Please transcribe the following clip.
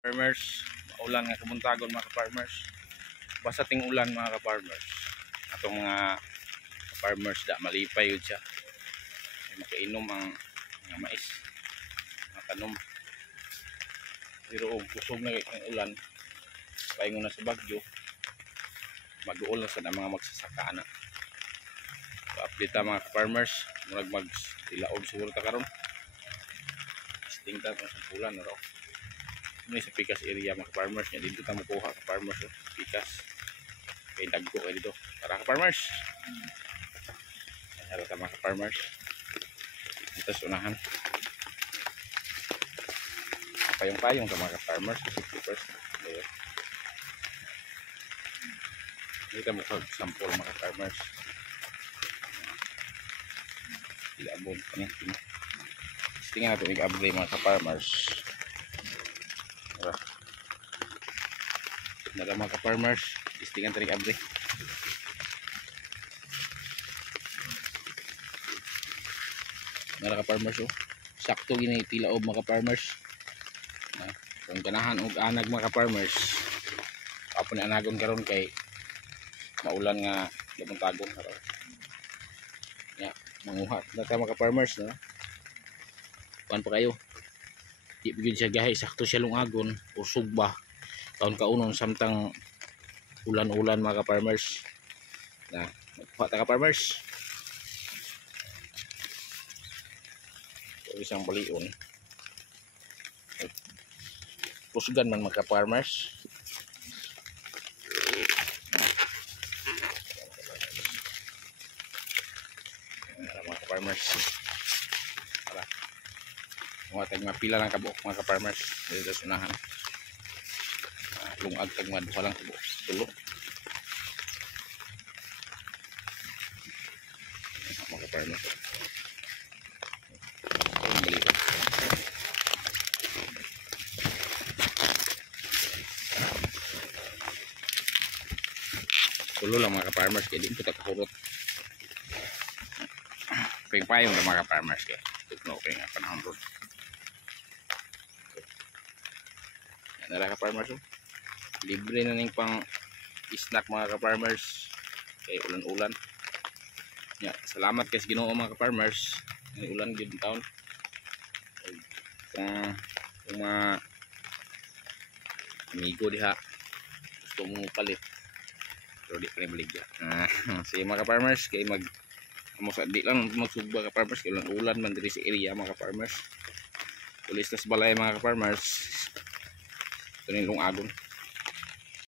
Farmers, maulan nga kamuntagon mga farmers. Basta ting ulan mga farmers. Atong mga farmers da malipay yun siya. Makainom ang mga mais, mga tanom. Pero kusog na ang ulan, paingon na sa bagyo, mag-uol na sa mga magsasaka na. So, update ta mga farmers, murag mag-ilaog siguro ta karon. Tingnan sa ulan na raw. Ini sa Pikas area mga farmers nya dito ta makuha ka farmers Pikas kay dagko kay dito para ka farmers. Hello ta mga farmers, ito sunahan payong-payong sa mga farmers dito mo sampol mga farmers tidak abon ini tingnan natin i-upgrade mga farmers. Nara mga farmers, istingan tarik abri. Nara ka farmers oh. Sakto gini tilaob mga farmers. Kung ganahan og anag mga farmers. Apo ni anagon karon kay maulan nga lamuntagon karon. Ya, manguha na mga farmers no. Kuan pa kayo. Di bigid siya gahi sakto siya lungagon usog ba. Taon kaunon samtang ulan-ulan mga farmers. Na, magkuha ta ka farmers. Ito isang balion. Pusgan man mga farmers. Mga farmers. Para. Mga tayong mapila lang kabuok mga farmers. Dito sa unahan. Lungag tag mga lang kabuok. Tulo. Mga farmers. Tulo lang mga farmers kaya din kita kahurot. Payong lang mga farmers kaya tukno kaya nga panahon ron. Yan na ka farmers oh. Libre na ning pang snack mga ka-farmers kay ulan-ulan. Ya, salamat kay Ginoo mga ka-farmers. Ang ulan gyud taon. Kung mga amigo diha gusto mo palit pero di pa rin baligya. Sige mga ka-farmers kay di lang magsugba ka-farmers kay ulan man diri sa area mga ka-farmers. Tulis tas balay mga ka-farmers. Ito ni lungagon.